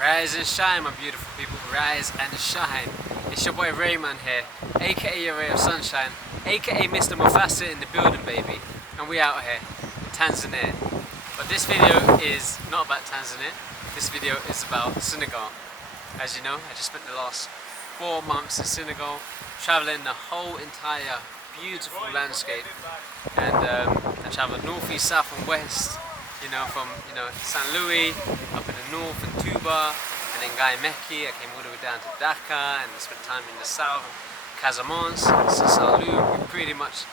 Rise and shine, my beautiful people, rise and shine. It's your boy Rayman here, aka your ray of sunshine, aka Mr. Mufasa in the building, baby. And we out here in Tanzania. But this video is not about Tanzania, this video is about Senegal. As you know, I just spent the last 4 months in Senegal, traveling the whole entire beautiful landscape. And I traveled north, east, south and west. You know, from St. Louis up in the north and Touba, and then Meki. I came all the way down to Dakar and spent time in the south, Casamance, Saloum. We pretty much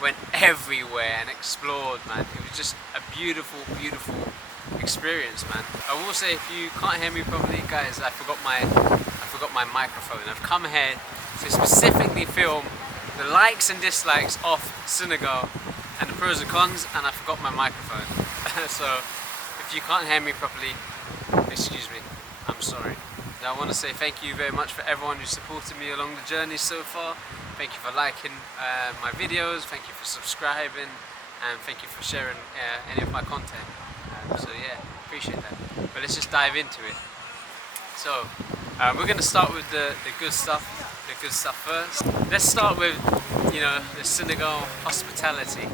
went everywhere and explored, man. It was just a beautiful, beautiful experience, man. I will say, if you can't hear me properly, guys, I forgot my microphone. I've come here to specifically film the likes and dislikes of Senegal and the pros and cons, and I forgot my microphone. So if you can't hear me properly, excuse me, I'm sorry. Now I want to say thank you very much for everyone who supported me along the journey so far. Thank you for liking my videos, thank you for subscribing, and thank you for sharing any of my content. So yeah, appreciate that. But let's just dive into it. So we're going to start with the good stuff. The good stuff first. Let's start with the Senegal hospitality.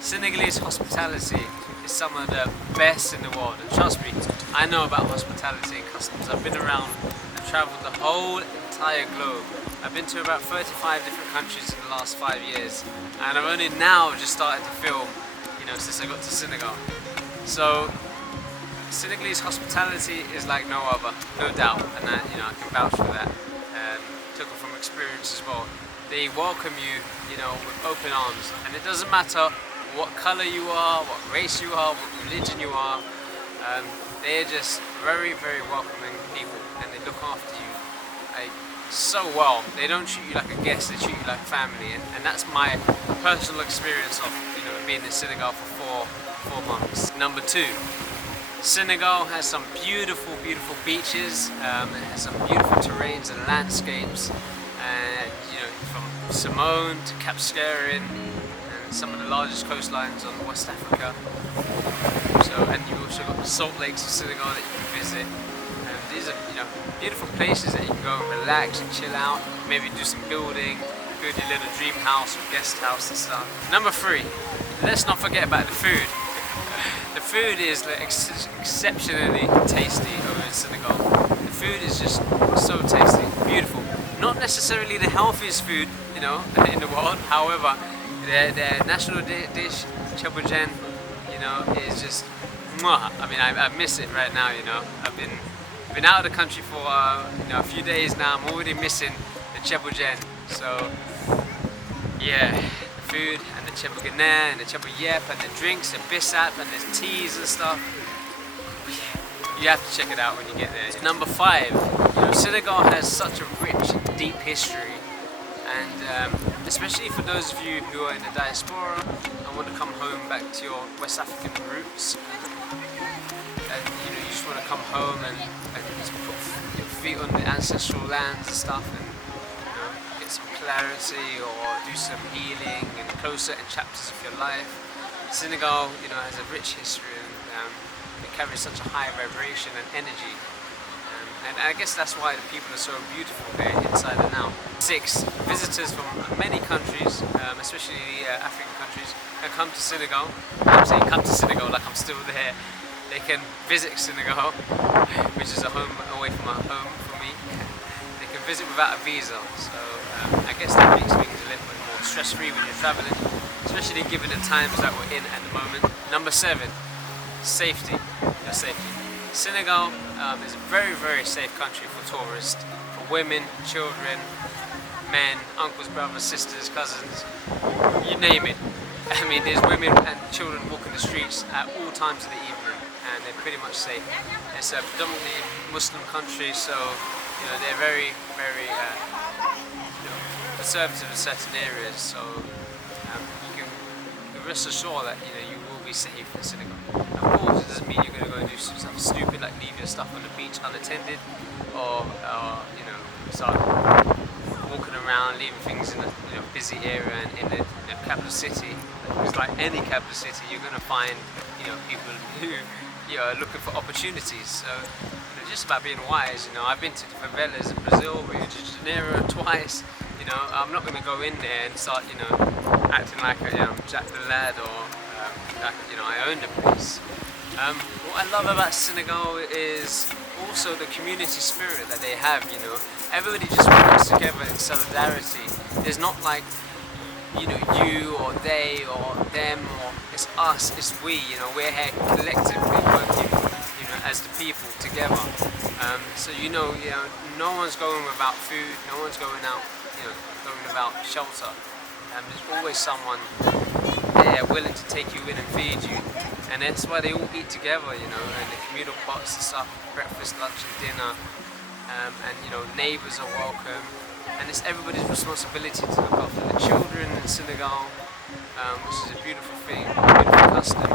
Senegalese hospitality is some of the best in the world, and trust me, I know about hospitality and customs. I've been around and travelled the whole entire globe. I've been to about 35 different countries in the last 5 years, and I've only now just started to film, since I got to Senegal. So Senegalese hospitality is like no other, no doubt, and that, I can vouch for that. Took it from experience as well. They welcome you, with open arms, and it doesn't matter what colour you are, what race you are, what religion you are. They're just very, very welcoming people, and they look after you so well. They don't treat you like a guest, they treat you like family, and that's my personal experience of being in Senegal for four months. Number 2, Senegal has some beautiful, beautiful beaches. It has some beautiful terrains and landscapes, from Simone to Cap Skirring, and some of the largest coastlines on West Africa. And you also got the salt lakes of Senegal that you can visit. And these are beautiful places that you can go and relax and chill out, maybe do some building, build your little dream house or guest house and stuff. Number 3, let's not forget about the food. The food is exceptionally tasty over in Senegal. The food is just so tasty, beautiful. Not necessarily the healthiest food, in the world. However, their national dish, Djoudj, is just mwah. I mean, I miss it right now. I've been out of the country for a few days now. I'm already missing the Djoudj. So yeah, the food and the Chebouguené and the Chebouguèp and the drinks, the Bissap and the teas and stuff. You have to check it out when you get there. Number 5, Senegal has such a rich, deep history, and especially for those of you who are in the diaspora and want to come home back to your West African roots, and you just want to come home and just put your feet on the ancestral lands and stuff, and get some clarity or do some healing and close certain chapters of your life. Senegal, has a rich history, and it carries such a high vibration and energy. And I guess that's why the people are so beautiful there, inside and out. 6, visitors from many countries, especially African countries, can come to Senegal. I'm saying come to Senegal like I'm still there. They can visit Senegal, which is a home away from my home for me. They can visit without a visa, so I guess that makes things a little bit more stress-free when you're traveling, especially given the times that we're in at the moment. Number 7, safety. Senegal is a very, very safe country for tourists, for women, children, men, uncles, brothers, sisters, cousins, you name it. I mean, there's women and children walking the streets at all times of the evening, and they're pretty much safe. It's a predominantly Muslim country, so they're very, very conservative in certain areas. So you can rest assured that you will be safe in Senegal. Of course, it doesn't mean you're going to go and do something stupid like leave your stuff on the beach unattended, or start walking around leaving things in a busy area and in the capital city. Because like any capital city, you're going to find people who are looking for opportunities. So just about being wise. You know, I've been to the favelas in Brazil, Rio de Janeiro twice. You know, I'm not going to go in there and start, you know, acting like I'm Jack the Lad or like, you know, I own the place. What I love about Senegal is also the community spirit that they have. You know, everybody just works together in solidarity. There's not like, you know, you or they or them, or it's us, it's we. You know, we're here collectively working, you know, as the people together. So you know, no one's going without food, no one's going out, you know, going without shelter. There's always someone there willing to take you in and feed you, and that's why they all eat together. You know, and the communal pots and stuff, breakfast, lunch, and dinner, and you know, neighbours are welcome. And it's everybody's responsibility to look after the children in Senegal, which is a beautiful thing, a beautiful custom.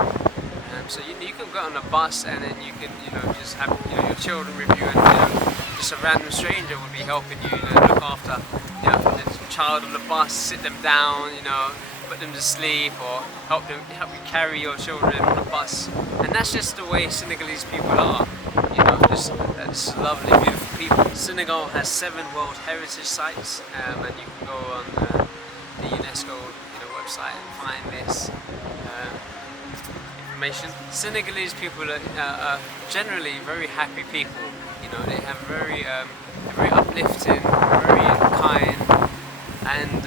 So you can go on a bus and then you can, you know, just have, you know, your children with you, and you know, just a random stranger will be helping you, you know, look after, you know, the child on the bus, sit them down, you know, put them to sleep, or help you carry your children on the bus. And that's just the way Senegalese people are. You know, just lovely, beautiful people. Senegal has 7 World Heritage Sites, and you can go on the Unesco, you know, website and find this information. Senegalese people are generally very happy people. You know, they have very uplifting, very kind, and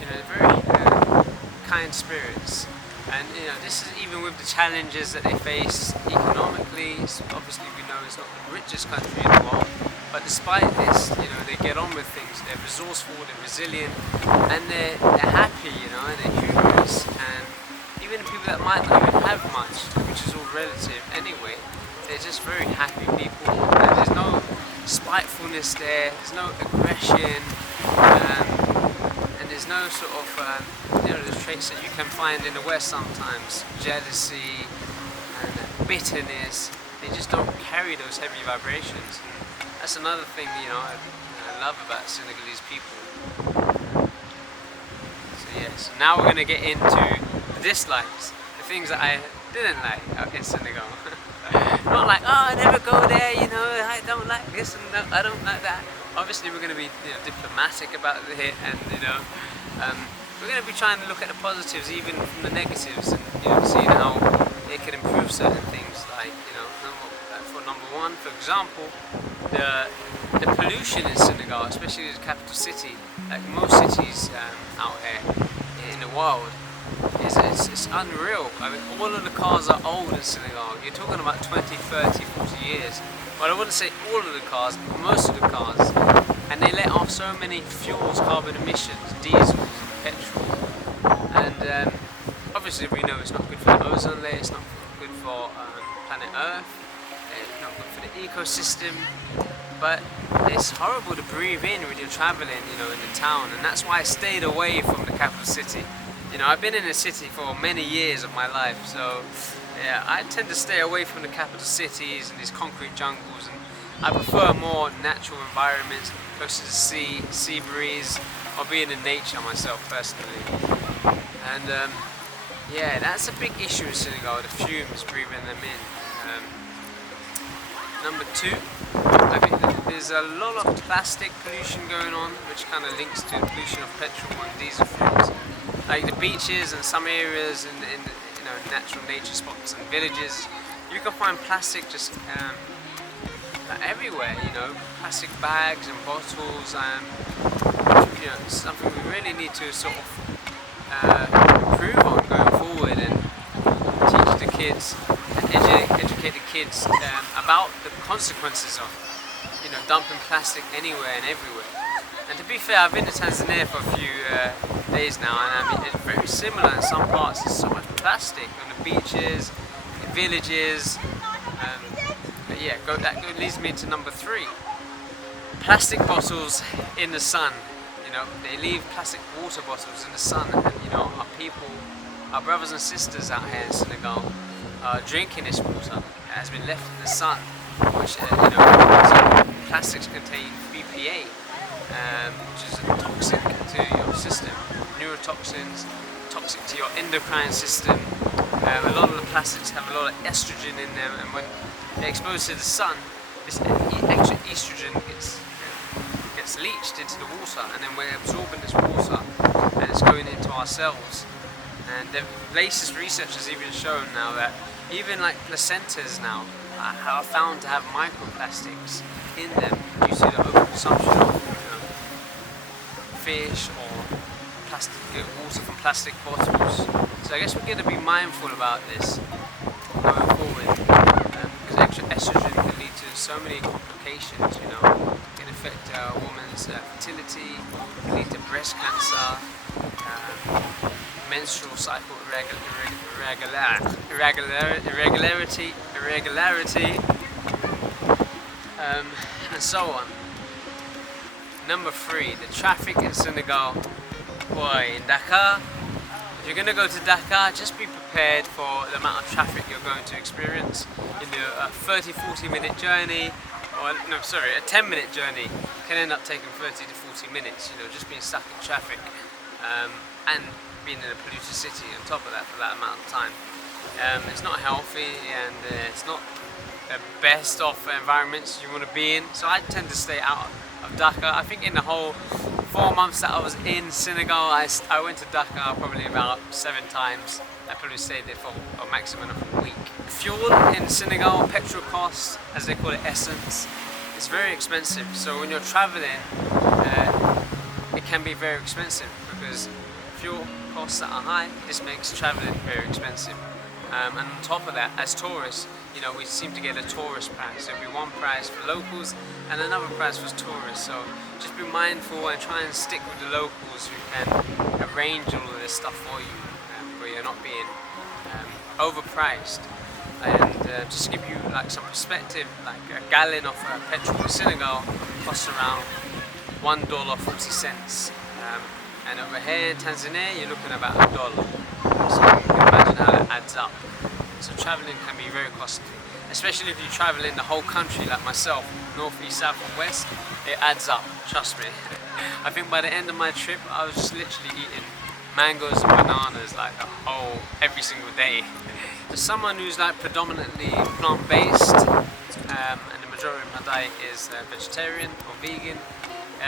you know, very kind spirits. And you know, this is even with the challenges that they face economically. So obviously, we know it's not the richest country in the world, but despite this, you know, they get on with things. They're resourceful, they're resilient, and they're happy. You know, and they're humorous. And even people that might not even have much, which is all relative anyway, they're just very happy people. And there's no spitefulness there. There's no aggression. There's no sort of, you know, the traits that you can find in the West sometimes, jealousy and bitterness. They just don't carry those heavy vibrations. That's another thing, you know, I love about Senegalese people. So yeah, so now we're going to get into the dislikes, the things that I didn't like in Senegal. Not like, oh, I never go there, you know, I don't like this and no, I don't like that. Obviously, we're going to be, you know, diplomatic about it, and you know, we're going to be trying to look at the positives, even from the negatives, and you know, see how they can improve certain things. Like, you know, number one, for example, the pollution in Senegal, especially the capital city, like most cities out here in the world, it's unreal. I mean, all of the cars are old in Senegal. You're talking about 20, 30, 40 years. Well, I wouldn't say all of the cars, but most of the cars. And they let off so many fuels, carbon emissions, diesels, petrol. And obviously we know it's not good for the ozone layer, it's not good for planet Earth, it's not good for the ecosystem. But it's horrible to breathe in when you're traveling, you know, in the town. And that's why I stayed away from the capital city. You know, I've been in the city for many years of my life, so yeah, I tend to stay away from the capital cities and these concrete jungles, and I prefer more natural environments, close to the sea breeze, or being in nature myself personally. And yeah, that's a big issue in Senegal, the fumes, breathing them in. Number 2, I think there's a lot of plastic pollution going on, which kind of links to the pollution of petrol and diesel fumes. Like the beaches and some areas in you know, natural nature spots and villages, you can find plastic just everywhere. You know, plastic bags and bottles, and you know, it's something we really need to sort of improve on going forward, and teach the kids and educate the kids about the consequences of, you know, dumping plastic anywhere and everywhere. And to be fair, I've been to Tanzania for a few days now, and I mean, it's very similar in some parts. There's so much plastic on the beaches, in villages. But yeah, that leads me to number 3. Plastic bottles in the sun. You know, they leave plastic water bottles in the sun, and you know, our people, our brothers and sisters out here in Senegal, are drinking this water that has been left in the sun, which you know, plastics contain BPA. Which is toxic to your system, neurotoxins, toxic to your endocrine system. A lot of the plastics have a lot of estrogen in them, and when they're exposed to the sun, this extra estrogen gets leached into the water, and then we're absorbing this water and it's going into our cells. And the latest research has even shown now that even like placentas now are found to have microplastics in them due to the overconsumption of fish or plastic water from plastic bottles. So I guess we're going to be mindful about this going forward, because extra estrogen can lead to so many complications. You know, it can affect a woman's fertility, it can lead to breast cancer, menstrual cycle irregularity, and so on. Number 3, the traffic in Senegal. Boy, in Dakar, if you're going to go to Dakar, just be prepared for the amount of traffic you're going to experience. In a 30-40 minute journey, or no, sorry, a 10-minute journey can end up taking 30 to 40 minutes, you know, just being stuck in traffic, and being in a polluted city on top of that for that amount of time. It's not healthy, and it's not the best of environments you want to be in, so I tend to stay out of Dakar. I think in the whole 4 months that I was in Senegal, I went to Dakar probably about 7 times. I probably stayed there for a maximum of a week. Fuel in Senegal, petrol costs, as they call it, essence, is very expensive. So when you're traveling, it can be very expensive because fuel costs that are high. This makes traveling very expensive. And on top of that, as tourists, you know, we seem to get a tourist price. There'll be one price for locals and another price for tourists. So just be mindful and try and stick with the locals who can arrange all of this stuff for you, where you're not being overpriced. And just to give you like some perspective, like a gallon of petrol in Senegal costs around $1.40. And over here in Tanzania, you're looking at about $1. So you can imagine how that adds up. So traveling can be very costly, especially if you travel in the whole country like myself, north, east, south and west. It adds up, trust me. I think by the end of my trip, I was just literally eating mangoes and bananas like every single day. For someone who's like predominantly plant-based, and the majority of my diet is vegetarian or vegan,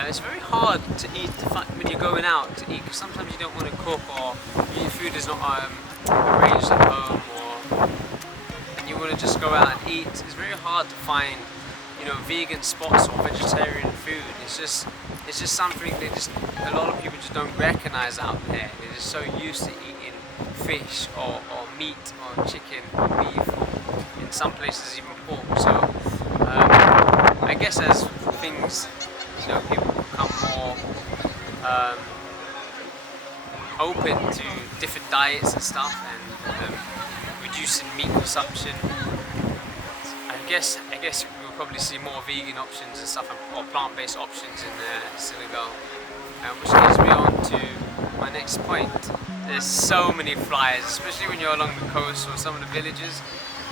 it's very hard to eat when you're going out to eat, because sometimes you don't want to cook, or your food is not arranged at home, and you want to just go out and eat. It's very hard to find, you know, vegan spots or vegetarian food. It's just something that a lot of people just don't recognize out there. They're just so used to eating fish or meat or chicken or beef, or in some places even pork. So I guess as things, you know, people become more open to different diets and stuff, and reducing meat consumption, I guess we'll probably see more vegan options and stuff, or plant-based options in Senegal, which leads me on to my next point. There's so many flies, especially when you're along the coast or some of the villages.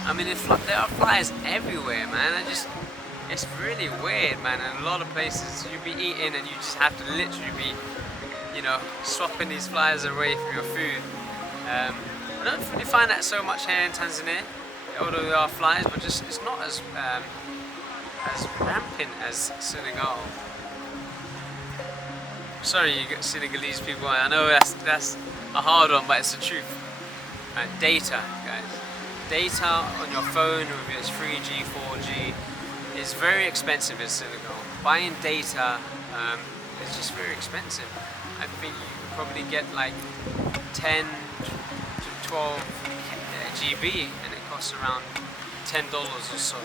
I mean, there are flies everywhere, man. It's really weird, man. In a lot of places, you'll be eating and you just have to literally be, you know, swapping these flies away from your food. I don't really find that so much here in Tanzania, although there are flies, but just it's not as rampant as Senegal. Sorry, you got Senegalese people. I know that's a hard one, but it's the truth. Data, guys. Data on your phone, whether it's 3G, 4G, is very expensive in Senegal. Buying data is just very expensive. I think you can probably get like 10 to 12 GB, and it costs around $10 or so.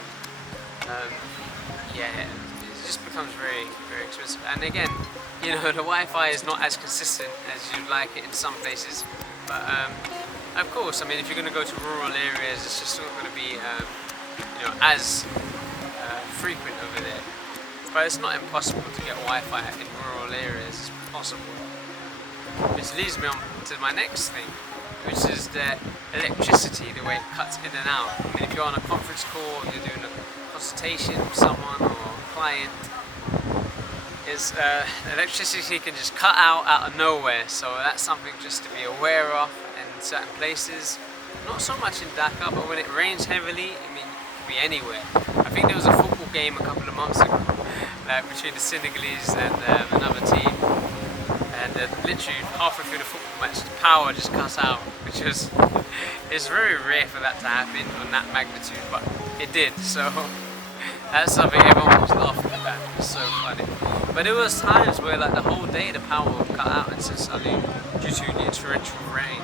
Yeah, it just becomes very, very expensive. And again, you know, the Wi-Fi is not as consistent as you'd like it in some places. But of course, I mean, if you're going to go to rural areas, it's just not going to be, you know, as frequent over there. But it's not impossible to get Wi-Fi in rural areas. It's possible. Which leads me on to my next thing, which is the electricity, the way it cuts in and out. I mean, if you're on a conference call, you're doing a consultation with someone or a client, electricity can just cut out of nowhere. So that's something just to be aware of in certain places. Not so much in Dhaka, but when it rains heavily, I mean, me anywhere. I think there was a football game a couple of months ago, like between the Senegalese and another team, and literally halfway through the football match, the power just cut out, which was, it's very rare for that to happen on that magnitude, but it did. So that's something everyone was laughing about. It's so funny. But there was times where like the whole day the power would cut out in Saloum due to the torrential rain.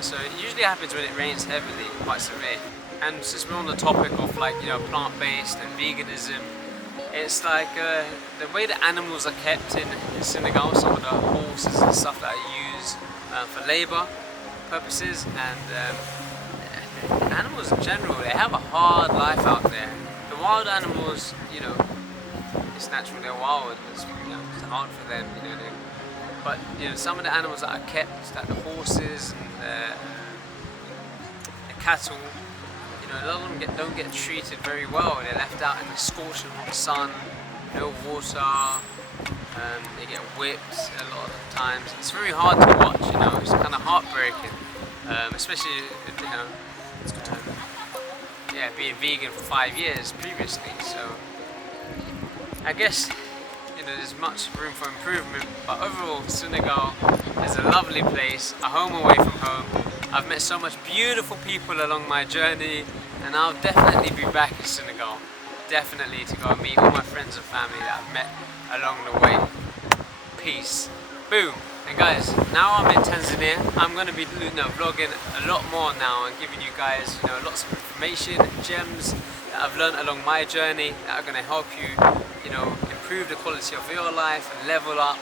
So it usually happens when it rains heavily, quite severe. And since we're on the topic of like, you know, plant-based and veganism, it's like the way the animals are kept in Senegal, some of the horses and stuff that are used for labour purposes, and animals in general, they have a hard life out there. The wild animals, you know, it's natural, they're wild, it's, you know, it's hard for them, you know, but you know, some of the animals that are kept, like the horses and the cattle, you know, a lot of them don't get treated very well. They're left out in the scorching hot sun, no water, they get whipped a lot of times. It's very hard to watch, you know, it's kind of heartbreaking, especially, you know, yeah, being vegan for 5 years previously, so I guess, you know, there's much room for improvement, but overall Senegal is a lovely place, a home away from home. I've met so much beautiful people along my journey, and I'll definitely be back in Senegal, definitely, to go and meet all my friends and family that I've met along the way. Peace. Boom. And guys, now I'm in Tanzania. I'm going to be vlogging a lot more now and giving you guys, you know, lots of information and gems that I've learned along my journey that are going to help you, you know, improve the quality of your life and level up.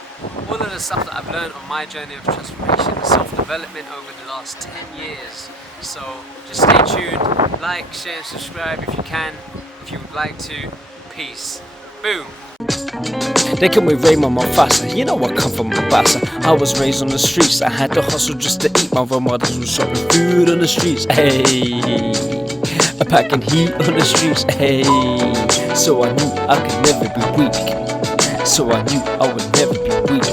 All of the stuff that I've learned on my journey of transformation and self-development over the last 10 years. So just stay tuned, like, share and subscribe if you can, if you would like to. Peace. Boom. They call me Rayman Mufasa, you know I come from Bassari. I was raised on the streets, I had to hustle just to eat. My mothers was shopping food on the streets, hey. I'm packing heat on the streets, hey. So I knew I could never be weak. So I knew I would never be weak.